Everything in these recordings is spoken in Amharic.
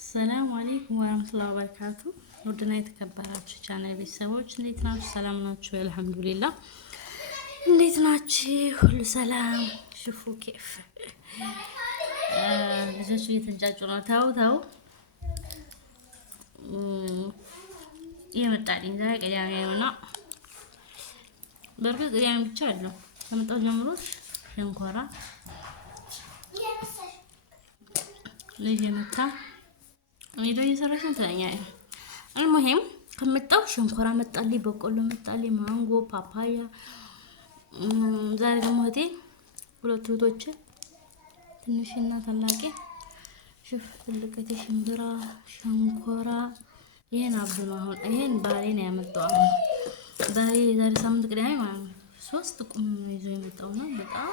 ሰላም አለይኩም ወራህመቱላሂ ወበረካቱ። ውድና የተከበራችሁ ቻናል ቤተሰቦች እንዴት ናችሁ? ሰላም ናችሁ? አልሐምዱሊላህ። እንዴት ናችሁ? ሁሉ ሰላም? ሽፉ ኬፍ ልጆቹ እየተንጫጩ ነው። ታው የመጣልኝ ዛሬ ቅዳሜ ነው። በርግጥ ቅዳሜ ብቻ አይደለም ከመጣሁ ጀምሮ ሸንኮራ ልጅ የመጣ ቪዲዮ እየሰራች ነው ትለኛለች። አልሙሂም ከመጣሁ ሸንኮራ መጣልኝ፣ በቆሎ መጣልኝ፣ ማንጎ፣ ፓፓያ። ዛሬ ደግሞ እህቴ ሁለት እህቶች ትንሽና ታላቄ ሽፍ ትልቅቴ ሽምብራ ሸንኮራ ይሄን አብሉ። አሁን ይሄን ባሌ ነው ያመጣው። ዛሬ ሳምንት ቅዳሜ ማለት ነው። 3 ቁም ይዞ የመጣውና በጣም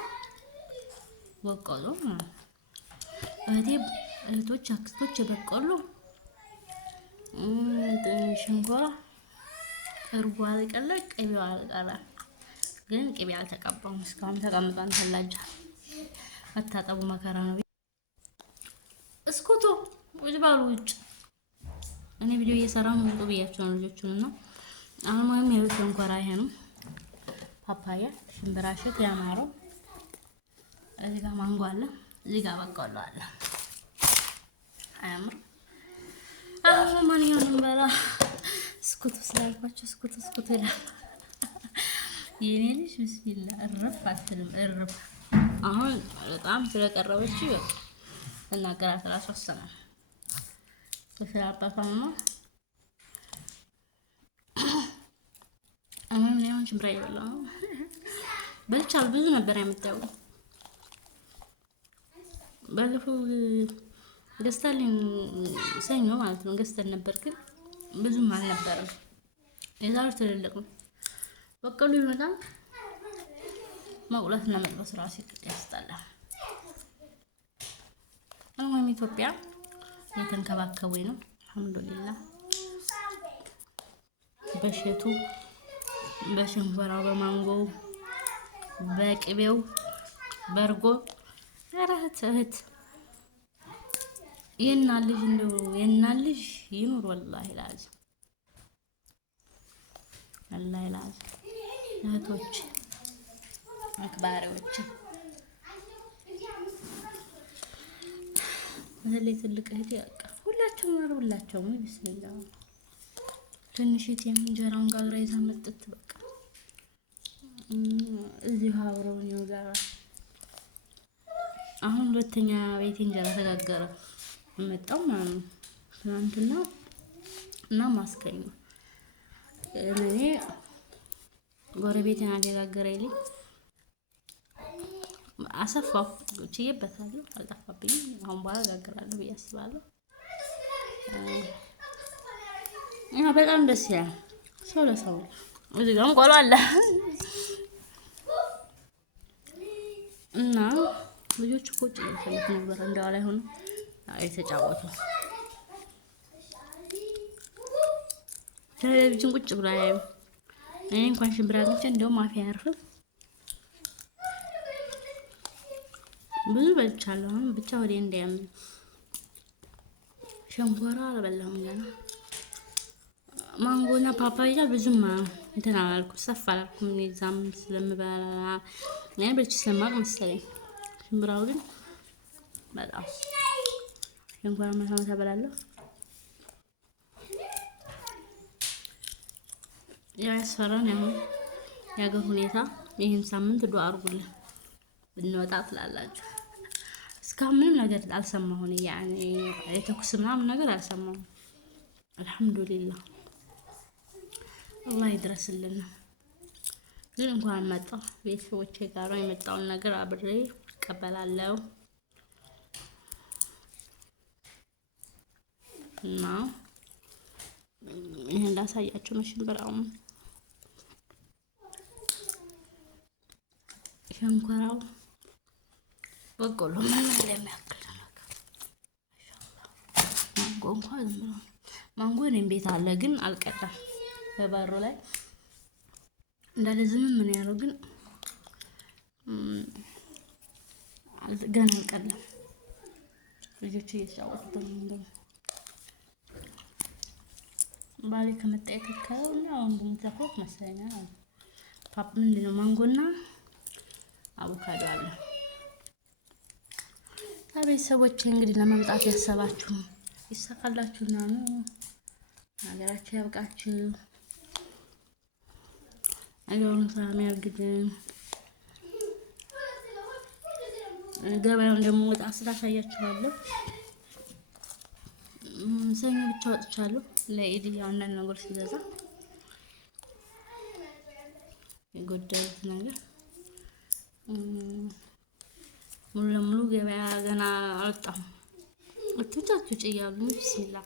በቆሎ ማለት እህቶች አክስቶች የበቆሎ ሸንኮራ እርጓ አልቀረ ቅቤው አልቀረ፣ ግን ቅቤ አልተቀባውም እስካሁን ተቀምጧን ተላጃ መታጠቡ መከራ ነው። እስኩቱ ውጭ ባሉ ውጭ እኔ ቪዲዮ እየሰራሁ ነው ብያቸው ነው ልጆቹንና አሁን ማለት ነው። ሸንኮራ ይሄ ነው፣ ፓፓያ ሽምብራ እሸት ያማረው፣ እዚህ ጋር ማንጎ አለ፣ እዚህ ጋር በቆሎ አለ። አያምር አሁን ማንኛውንም በላ እስኩቱ ስላልኳቸው እስኩቱ ይላል የኔ ልጅ። ቢስሚላ እረፍ አትልም እረፍ። አሁን በጣም ስለቀረበች በቃ እናገራት እራሱ ወሰነ ተሰራባታው ነው። አሁን ሊሆን ሽምብራ ይበላው በልቻል ብዙ ነበር ያመጣው። ባለፈው ገዝታልኝ ሰኞ ማለት ነው ገዝተን ነበር፣ ግን ብዙም አልነበረም። የዛሬው ትልልቅ ነው። በቆሎ ይመጣል መቁላትና መጥበስ ራሱ ያስጠላል። አሁን ኢትዮጵያ የተንከባከቡኝ ነው አልሐምዱሊላህ። በሸቱ በሸንኮራው በማንጎው በቅቤው በርጎ እህት የና ልጅ እንደው የና ልጅ ይኑር ወላሂ ላዝ አላህ ላዝ እህቶች አክባሪዎች ለሌ ትልቅ እህቴ በቃ ሁላችሁም ቢስሚላህ ትንሽት እንጀራውን ጋግራ ይዛ መጥት በቃ እዚህ አብረው ነው ጋራ። አሁን ሁለተኛ ቤት እንጀራ ተጋገረ መጣው ማለት ነው ትናንትና እና ማስከኝ እኔ ጎረቤቴን አደጋገረልኝ አሰፋው ችዬበታለሁ፣ አልጠፋብኝም። አሁን በኋላ ጋግራለሁ ብዬ አስባለሁ። እና በጣም ደስ ይላል። ሰው ለሰው እዚህ ጋር ቆሎ አለ እና ልጆቹ ቁጭ ብለው ነበር እንደው ላይ ሆኖ የተጫወቱ ቴሌቪዥን ቁጭ ብሎ ያዩ። እኔ እንኳን ሽምብራ ልጅ እንደውም አፌ አያርፍም። ብዙ በልቻለሁ። አሁን ብቻ ወዴ እንዳያምን ሸንኮራ አልበላሁም ገና። ማንጎና ፓፓያ ብዙም እንትን አላልኩም፣ ሰፋ አላልኩም። እዛም ስለምበላ እኔ ብቻ ስለማቅ መሰለኝ። ሽምብራው ግን በጣም ሸንኮራ መሳመት አበላለሁ። ያስፈራን ያው የሀገር ሁኔታ። ይህን ሳምንት ዱአ አድርጉልን ብንወጣ ትላላችሁ። እስካሁን ምንም ነገር አልሰማሁም። ያኔ የተኩስ ምናምን ነገር አልሰማሁም። አልሐምዱሊላህ አላህ ይድረስልን። ግን እንኳን መጣሁ ቤተሰቦቼ ጋር የመጣውን ነገር አብሬ እቀበላለሁ እና ይሄን ላሳያችሁ ነው። ሽምብራው ሸንኮራው በቆሎ ምን እንደሚያክል ነገር ማንጎ እንኳን ዝም ብሎ ማንጎ እኔም ቤት አለ፣ ግን አልቀዳም። በባሮ ላይ እንዳለ ዝም ምን ያለው ግን ገና አልቀዳም። ልጆች እየተጫወቱ ነው። ባሌ ከመጣ የተከለው እና አሁን በምትተክሉት መሰለኝ ምንድን ነው ማንጎና አቮካዶ አለ። ቤተሰቦች እንግዲህ ለመምጣት ያሰባችሁ ይሳካላችሁና ነው ሀገራችሁ ያብቃችሁ። አገሩን ሰላም ያርግልን። ገበያውን ደግሞ ወጣ ስላሳያችኋለሁ። ሰኞ ብቻ ወጥቻለሁ ለኢድ አንዳንድ ነገር ሲገዛ የጎደሉት ነገር ሙሉ ለሙሉ ገበያ ገና አልወጣም። እትቻችሁ ጭያሉ ቢስሚላ።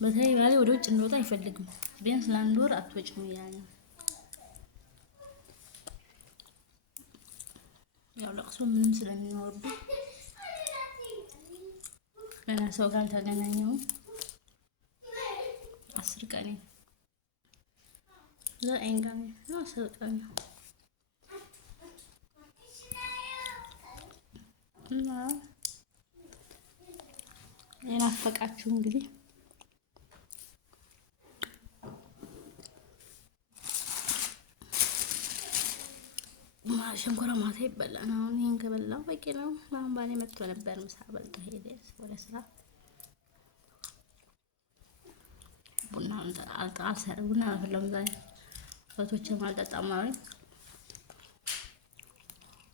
በተለይ ባሌ ወደ ውጭ እንወጣ አይፈልግም። ቢያንስ ለአንድ ወር አትወጭም እያለ ያው ለቅሶ ምንም ስለሚወርዱ ገና ሰው ጋር አልተገናኘሁም። 10 ቀን ዘጠኝ ቀን ነው 10 ቀን እና የናፈቃችሁ እንግዲህ ሸንኮራ ማታ ይበላል። አሁን ይሄን ከበላው በቂ ነው። አሁን ባሌ መጥቶ ነበር ምሳ በልቶ ሄደ ወደ ስራ። ቡና አልፈላም ዛሬ ወቶቼም አልጠጣም አሉኝ።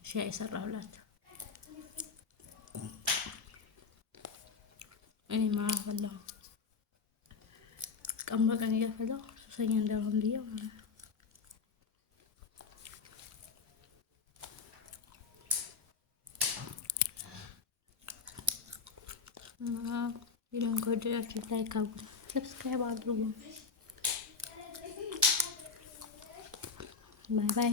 ሻይ ሰራሁላቸው። እኔም አላፈላሁም። ቀን በቀን እያፈላሁ ሱሰኛ እንዳልሆን ብዬ ቪዲዮን ከወደዳችሁ ላይክ አድርጉ፣ ሰብስክራይብ አድርጉ። ባይ ባይ።